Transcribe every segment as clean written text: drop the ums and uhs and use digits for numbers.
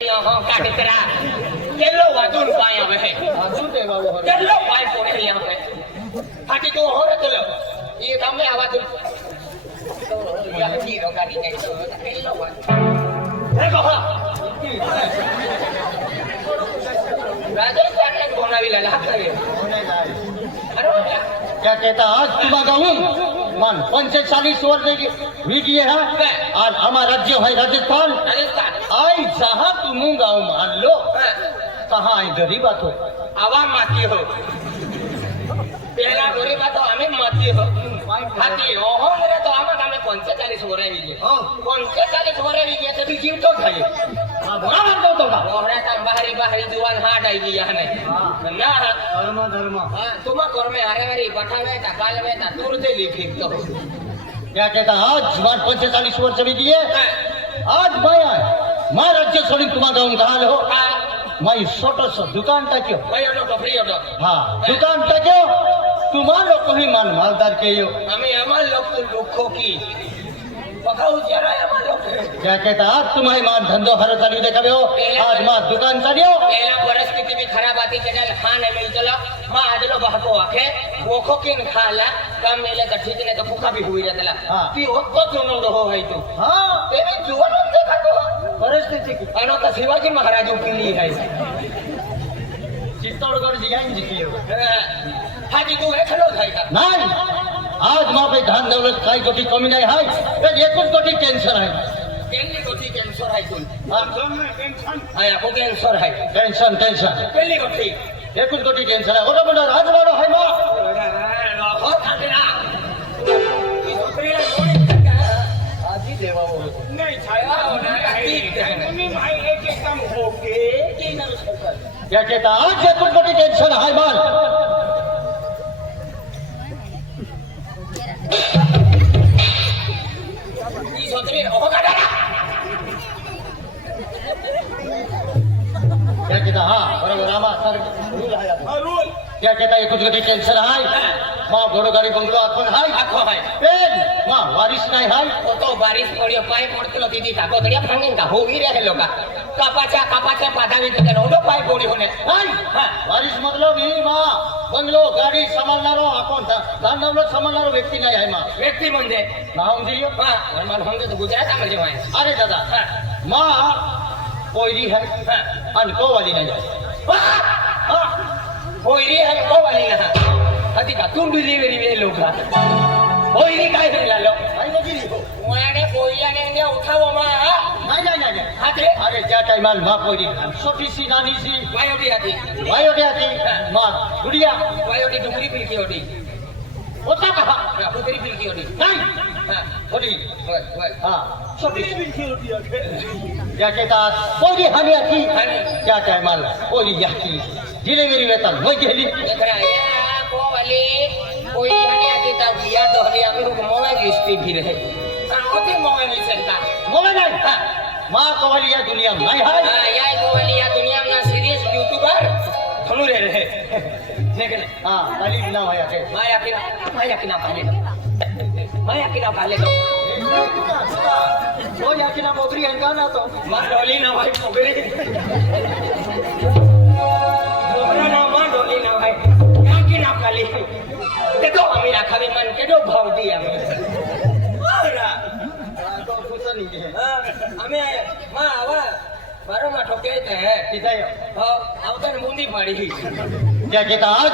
का मित्रा केल्लो वाजून पाय हवे केल्लो पाय पोरे यहाँ पे हाथी तो हो रे चलो ये काम में आवाज या की रो गाड़ी नहीं तो केल्लो हे कहा राजस्थान ने कोणावी ला हात रे अरे क्या कहता आज तुम्हारा गाँव मान 45 वर्ष वीडियो है आज हमारा राज्य है राजस्थान आई जहाँ तुम गाँव मान लो कहाँ आई गरीब बात हो आवा माती हो पहला गरीब बात हमें माती हो हाथी ओहो मेरे तो आमा हमें 45 हो रहे हैं 45 हो रहे हैं तो भी जीव तो खाए बड़ा मानता तो का ओहरे का बाहरी बाहरी दुकान हाट आई गया है ना धर्म धर्म हां तुम घर में हरे हरी बठावे ता काल में ता दूर दे ली फिर तो क्या कहता आज मान 45 वर्ष वीडियो आज मैं राज्य छोड़ी तुम्हारा गाँव कहाँ हो मैं छोटो सो दुकान टाक्यो भाई ओडो कपड़ी ओडो हाँ दुकान टाक्यो तुम्हारा लोग ही मान मालदार के यो हमें हमारे लोग तो दुखों की पकाऊ जरा हमारे लोग क्या कहता आज तुम्हारी मान धंधो हर चालू देखा हो आज माँ दुकान चालियो पहला परिस्थिति भी खराब आती के चल खान है मिल चला माँ आज लो बहको आके वो किन खाला कम मिले तो ठीक नहीं तो भूखा भी हुई रहता कि वो तो दोनों रहो है तू हाँ तेरे जुआन देखा तो परिस्थिति की अनो का शिवाजी महाराज की ली है चित्तौड़गढ़ जिगाइन जी हाजी तू है खलो जाएगा नहीं आज माँ पे धन दौलत खाई कोटी कमी नहीं है तो ये कुछ कोटी टेंशन है केली कोठी कैंसर है तू टेंशन आया को कैंसर है टेंशन टेंशन केली कोठी ये कुछ कोटी टेंशन है ओटा बड़ा राज वालो है माँ हो खातेरा आजी देवा वो नहीं छाया होना है मम्मी भाई एक काम होके कि ना क्या कहता आज ये कुछ कोटी टेंशन है माल क्या कहता हाँ बराबर रामा सर रूल है रूल क्या कहता ये कुछ कोटी टेंशन है माँ घोड़ो गाड़ी बंगलो आखो है पेन माँ बारिश नहीं है वो तो बारिश पड़ियो पाई पड़ते लो दीदी का कोतड़िया भांगेगा हो ही रहे लोग कापाचा पादा भी तो रोडो पाई पड़ी होने नहीं बारिश मतलब ये माँ बंगलो गाड़ी संभालनारो आखो धन दौलत संभालनारो व्यक्ति नहीं है माँ व्यक्ति बंदे नाम दियो हाँ मन होंगे तो गुजरात में जो है अरे दादा माँ कोयरी है अनको वाली नहीं है कोयरी है को वाली ना अति का तुम डिलीवरी में लोग कोयरी काय है ला लो नहीं लगी हो मैंने कोयरी ने उठाओ मां नहीं हाथे अरे क्या टाइम माँ कोयरी छोटी सी नानी सी वायोटी आती आती माँ गुड़िया वायोटी टुकड़ी पिल की होती होता कहा टुकड़ी पिल की होती नहीं थोड़ी वे हाँ छोटी सी पिल की होती क्या कहता कोयरी हमें आती क्या टाइम माल कोयरी याकी डिलीवरी में तब वही गेली देख रहा है को वाली कोई हने आती तब यार दोहरी हम लोग मोबाइल गिस्ती भी रहे होती मोबाइल नहीं सकता मोबाइल नहीं माँ को वाली यह दुनिया में नहीं है हां यार को वाली या दुनिया में सीरियस यूट्यूबर थनु रहे लेकिन हाँ वाली बिना भाई के माया की ना पाले वो याकी ना मोगरी है ना तो मां डोली ना भाई मोगरी मोगरा ना मां डोली ना भाई याकी ना पाले देखो हमें रखा भी मन के दो भाव दिया मारा तो कुछ नहीं है हमें मां आवा बारो में ठोके थे किधर हां आवतन मुंदी पड़ी क्या कहता आज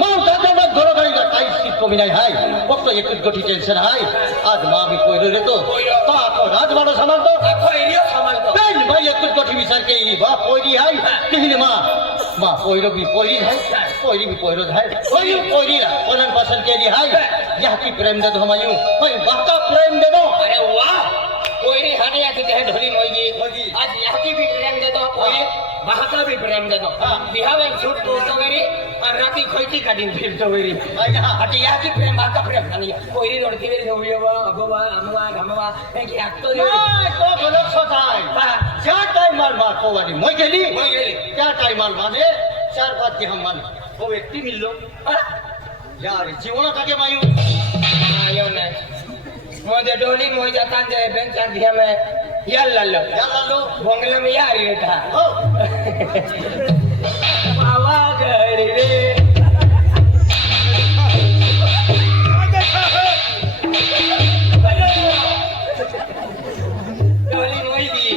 माँ दादा मैं घोड़ो गाड़ी का टाइट सीट को मिलाई है वो तो एक गोटी टेंशन है आज माँ भी कोई रे तो आपको राज वालों संभाल दो आखो एरियो संभाल दो पेन भाई एक गोटी विचार के ये बाप कोई है किसी माँ कोई भी कोई है कोई ना कोनन पसंद के लिए है यहाँ की प्रेम दे दो हमायूं भाई बाका प्रेम दे दो अरे वाह कोई हने आती कहे ढोली नोगी आज यहाँ की भी प्रेम दे दो कोई वहाँ का भी प्रेम दे दो बिहाव एक झूठ तो मेरी और राती खोईती का दिन फिर तो मेरी अटी यहाँ की प्रेम वहाँ का प्रेम नहीं कोई लड़की मेरी हो गया अगवा अमवा घमवा एक एक्टर तो गलत सोचा है क्या टाइम मार मार को वाली मैं गेली क्या टाइम मार माने 4-5 के हम मान वो व्यक्ति मिल लो यार जीवन का के मायूं आयो नहीं मुझे डोली मुझे जाता है बेंच दिया में याला लो बंगला में यार ये था बाबा घर रे डोली मोई दी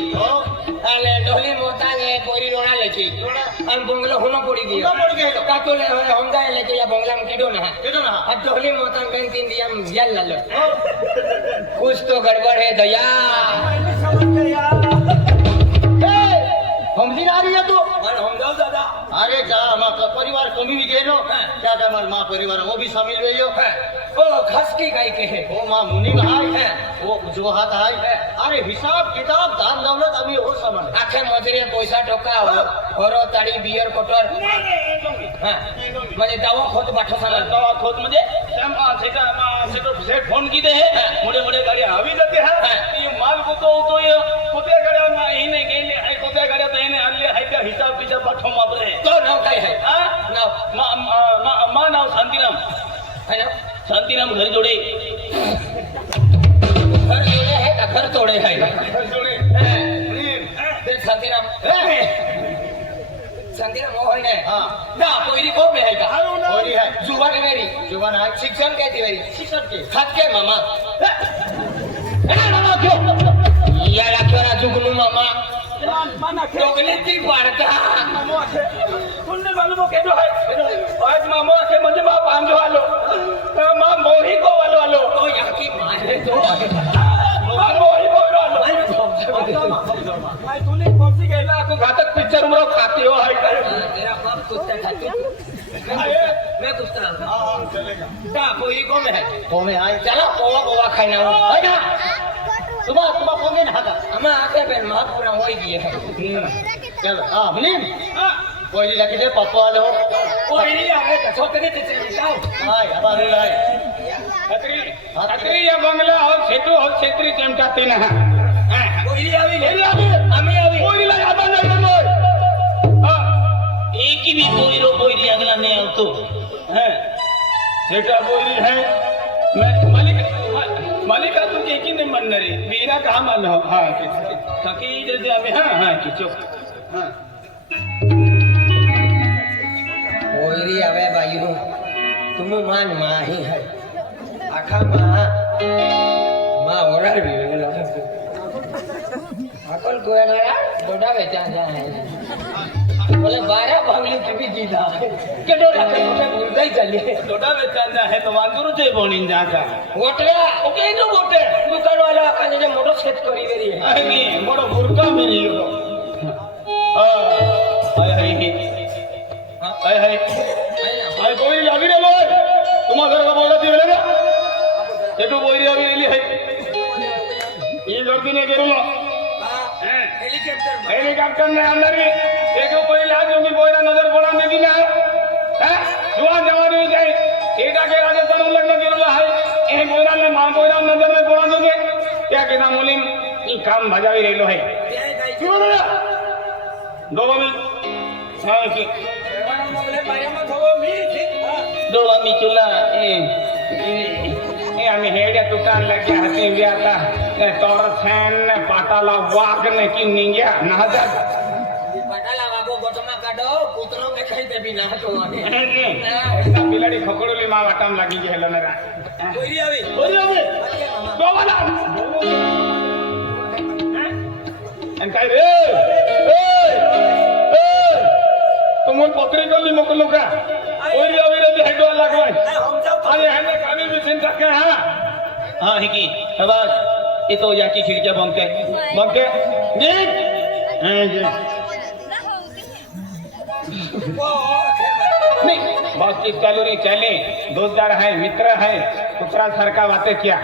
अले डोली मोता ने कोरी रोना लेची अन बंगला होना पड़ी दी का तो ले होंदा लेके या बंगला में किडो ना अब डोली मोता में तीन दिया याला लो कुछ तो गड़बड़ है दया समझी ना रही है तू हम जाओ दादा अरे जा परिवार कमी भी गेलो क्या हमारे माँ परिवार वो भी शामिल हुई हो ओ खसकी गाय के है वो माँ मुनि भाई है वो जो हाथ है अरे हिसाब किताब दान दौलत अभी वो समझ आखे मजरे पैसा टोका हरो ताड़ी बियर कोटर हां म्हणजे दावा खोत बाठो सांगा दवा खोत म्हणजे सेट फोन की दे है मोड़े मोड़े गाड़ी हवी जाते हैं ये माल को तो ये कोते गाड़ी ही नहीं गेले है कोते गाड़ी तो इने हल्ले है क्या हिसाब किताब बाठो मापरे तो नाव काय है हां नाव मा नाव शांतिराम है ना शांतिराम घर जोड़े है का घर तोड़े है देख शांतिराम शांतिराम हो है हाँ ना पोईरी को में है का कोई है जुवान है मेरी जुबान है शिक्षण क्या थी मेरी शिक्षक के खात के मामा मामा क्यों या राखरा जुगनू मामा माना डोगले ती वार्ता तुमने मालूम के जो है आज मामो के म्हणजे मा पांजो आलो मा मोही को वालो तो यहाँ की मारे तो मा मोही को आलो मैं तूने कॉफी गेला को घातक पिक्चर उमरो खाती हो है तेरा बाप कुत्ता खाती मैं कुत्ता हां चलेगा का पोईरी को में है कौन है चलो कोवा कोवा खाना हो ना सुबह कौन है ना हमें आके बेन महापुरा हो गई है चलो हाँ मुनीम कोई लगे दे पापा लो पोईरी आवे तो छोकरी ते चिंताओ हाय हमारे लाए छतरी या बंगला और क्षेत्री चमकाती ना पोईरी आवी ले हमें आवी कोई ला आता नहीं मोर हां एक ही भी कोई अगला नहीं आउ तो हैं सेटा बोली है मैं मालिका तू के की नहीं मन रे मेरा कहां मान हो हां थकी जैसे हमें हां की चुप हां पोईरी आवे भाई तुम मान माही है आखा माँ ओरल भी बोलो अकल कोई ना बड़ा बेचा है बोले 12 भागली कभी जीता के डोरा के मुर्गा ही चले छोटा बेचाना है तो वांदुरु जे बोनिन जाता वोटरा ओके नो वोटे दुकान वाला काने जे मोटो सेट करी वेरी है नहीं बड़ो बुरका में लियो हाय हाय कोई लागी रे लोय तुम्हारा घर का बोला दिले ना ये तो बोई अभी ले है ये गर्दी ने गेलो हेलीकॉप्टर में अंदर भी एक कोई लाज में बोईरा नजर पड़ा नहीं दिना हैं जुआन जवान हो जाए सीधा के राजस्थान में लगने गेलो है ए बोईरा ने मां बोईरा नजर में पड़ा दोगे क्या कहना मुलिम ई काम भजावी रेलो है क्यों ना दो में हां की दो मी चुला आम्ही हेड्या दुकान लगे हाती आता तोर फैन ने पाटाला वाग ने की निंग्या ना जा पटाला बाबू गोटमा काढो कुतरो में खाई दे बिना तो एकदा बिलाडी खकडोली मा वाटाम लागी गेलो ना कोई आवी दो वाला एन काय रे तुम पत्री गली मोकलो का ओरी आवी रे हेडो लागवाय अरे हने कामी भी चिंता के हां हिकी आवाज ये तो याकी खिड़कियां बंद के नीट जी नहीं बातचीत चालू रही चले दोस्तदार है मित्र है कुतरा सरका बातें क्या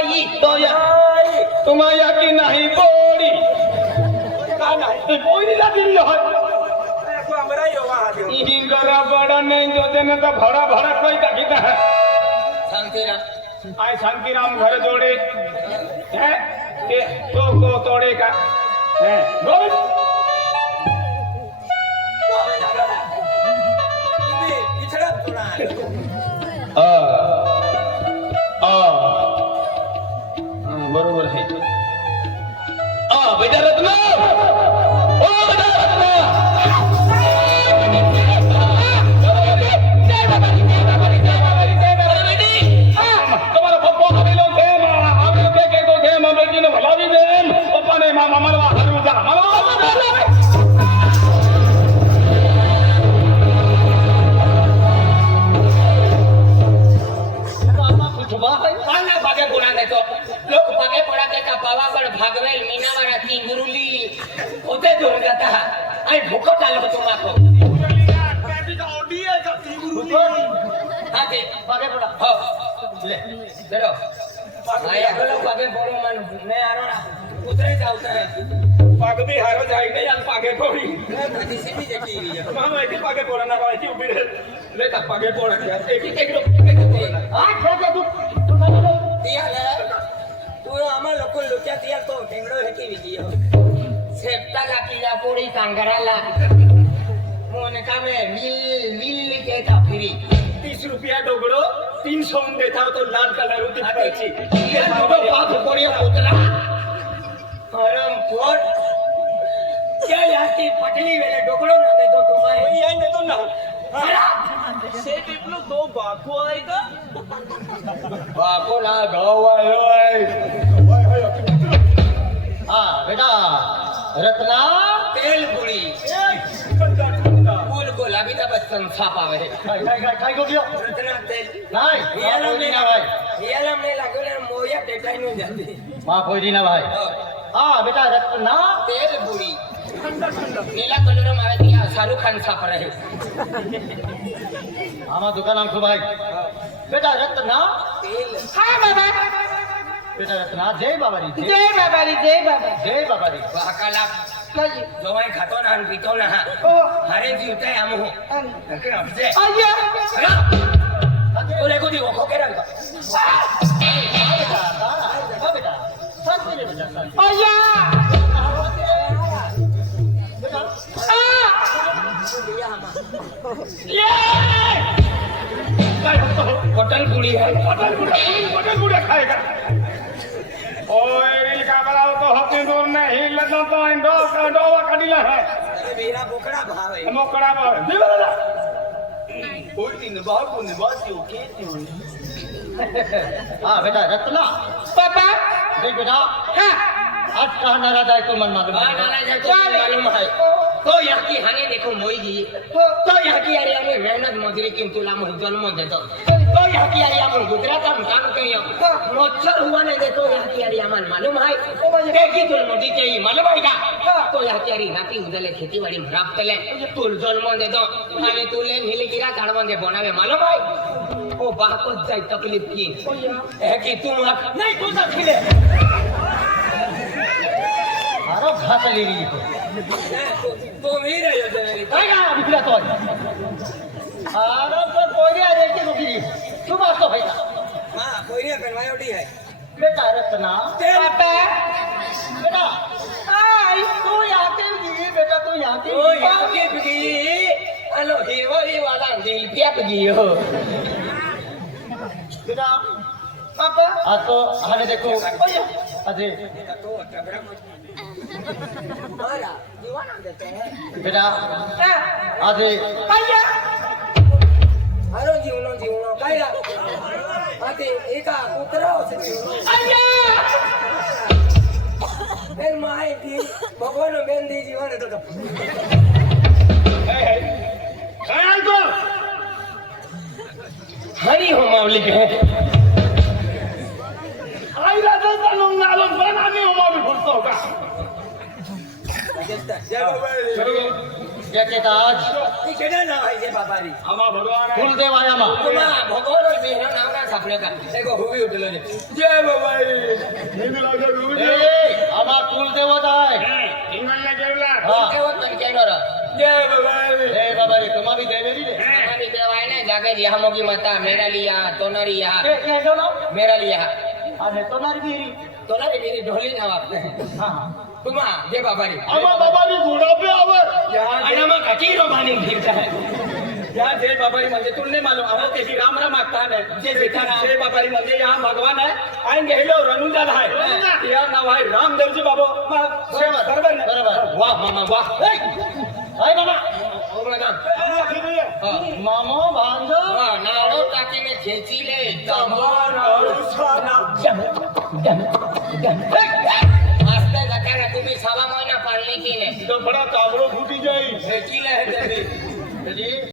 आई तो या तुम्हारा की नहीं बोड़ी बोड़ी लगी है गरा बड़ा नहीं जो देने तो भड़ा भड़ा कोई तकीता है आए शांतिराम घर जोड़े हैं के को तोड़े का है गोविंद बरोबर है बेटा रत्ना ओ बेटा रत्ना તમારો પપ્પો કરેલો છે આપણે કે કેતો છે મા બેટીને ભલાવી દે પપ્પાને મા મામા હારું જા काना भागे बोला देतो लोक भागे पडा देता पावागड भागवेल मीनावाडा तिंगरुली होते दूर जाता आणि भूकट आलो होतो माको हा ते भागे पडा हो ले जरो आया गलो भागे बोलो मन मैं आरोना उतरे जावता है પાગ બી હારો જાય ને યાર પાગે પોડી किसी भी जटी મામા એકી પાગે પોડા ના વાળી ઉભી રહે લે તા પાગે પોડા યાર એકી કેકડો हा ठोके तू तियाला तू आम्हा लोक लोच्या तिया तो ढेंगडो हेकी विडियो सेप्टा लाकीला पोडी कांगराला मोन कामे मिल केता फिरी 30 रुपया डोगड़ो 300 में देता तो लाल कलर होती है ये तो बात कोड़ी उतरा हरम कोट क्या याती पटली वेले डोकड़ो ना दे तो तुम्हारे ये दे तो ना से टिपलो तो बाको आएगा बाको ना गाँव आए हाँ बेटा रत्ना तेल पुड़ी फूल गुलाबी का बच्चन छापावे काय गो गयो रत्ना तेल नाही याला मैं लागले मोया डेटाई नु जाती माफ होई ना भाई हाँ बेटा रत्ना तेल पुड़ी नीला कलर में आवे दिया शाहरुख खान छाप रहे आमा दुकान आमको भाई बेटा रत्ना तेल हाँ बाबा बेटा रत्ना जय बाबा री जय बाबा री जय बाबा जय बाबा री वाकाला काजी जोवाई खातो ना आणि पितो ना ओ हरे जीवते आमो नके अबजे आया अरे ओले को दी ओखो के रंग बेटा शांति रे बेटा शांति आया होटल पूरी है पटल पूरा खाएगा ओए रील का बलाओ तो हती दूर में हिल लगो तो इंडो का डोवा कडिला है अरे मेरा बोकड़ा भाव है मोकड़ा पर दिवला कोई दिन बाहर को निवासी हो के हाँ बेटा रत्ना पापा देख बेटा हाँ आज कहाँ नाराज है तो मन मालूम हाँ नाना जी तो मालूम है तो यहाँ की हाने देखो मोईगी तो यहाँ की अरे हमें मेहनत मजूरी किंतु लाम जन्म देतो तो यहाँ की अरे हम गुजरात हम काम कहियो मच्छर हुआ नहीं देतो यहाँ की अरे हमार मालूम है देखी तुल मोदी चाहिए मालूम है का तो यहाँ की अरे राती उदले खेती बाड़ी खराब तले तुल जन्म देतो आणि तुले नीली गिरा झाडवा दे बनावे मालूम है ओ बाको जाय तकलीफ की है कि तुम नहीं तू दखिले मारो घास ले रही है तो नहीं रहे जनेरी काय का बिगड़ा तो अरे तो कोई नहीं आ रही के रुकी तू बात तो भाई हां कोई नहीं करवायोडी है बेटा रत्ना पापा बेटा आई तू यहाँ के जी बेटा तू यहाँ के ओ याके बगी अलो हिवरी वाला दिल प्याप गियो बेटा पापा आ तो हाने देखो अरे तो टबरा मारा दीवाना देते हैं बेटा हाँ अरे आया हरो जीवनो कायला आते एका उतराव से आया फिर माए दी भगवान बेन दी जीवन तो ख्याल को हरी हो मावली के आई राजा तनुंग नालों बना नहीं हुआ भी भूलता होगा क्या कहता आज केडा ना है ये बाबारी हमा भगवान है फूल देव आया माँ तुमा भगवान और मेहरा नाम ना सपने का देखो हुई उठलो ने जय बाबारी नींद लागे रूह ए आमा फूल देव जाए इंगल ने केवला हाँ देवत मन के नर जय बाबारी ए बाबा रे तुम्हारी देवेरी रे हमारी देवाय ने जाके दिया मोगी माता मेरा लिया तोनरी यहाँ क्या दो ना मेरा लिया अरे तुम्हारी भी तोनरी मेरी ढोली ना आपने हाँ तुमा जय बाबारी हमा बाबा ने घोड़ा पे आवर अनामा कचीरो बानी फिरता है या जय बाबारी म्हणजे तुला नाही मालूम आम्हाला त्याची राम राम मागता नाही जय सीताराम. जय बाबारी म्हणजे या भगवान आहे आणि गेलो रणुंजाल आहे या नाव आहे रामदेवजी बाबा बरोबर ना बरोबर. वाह मामा वाह हाय बाबा हो मॅडम मामा भांज वाह नारो टाकीने खेचीले मस्त गटारा तुम्ही 6 महिना पाळले की नाही तो बडा चावडो फुटी जाईल खेचीले है तुम्ही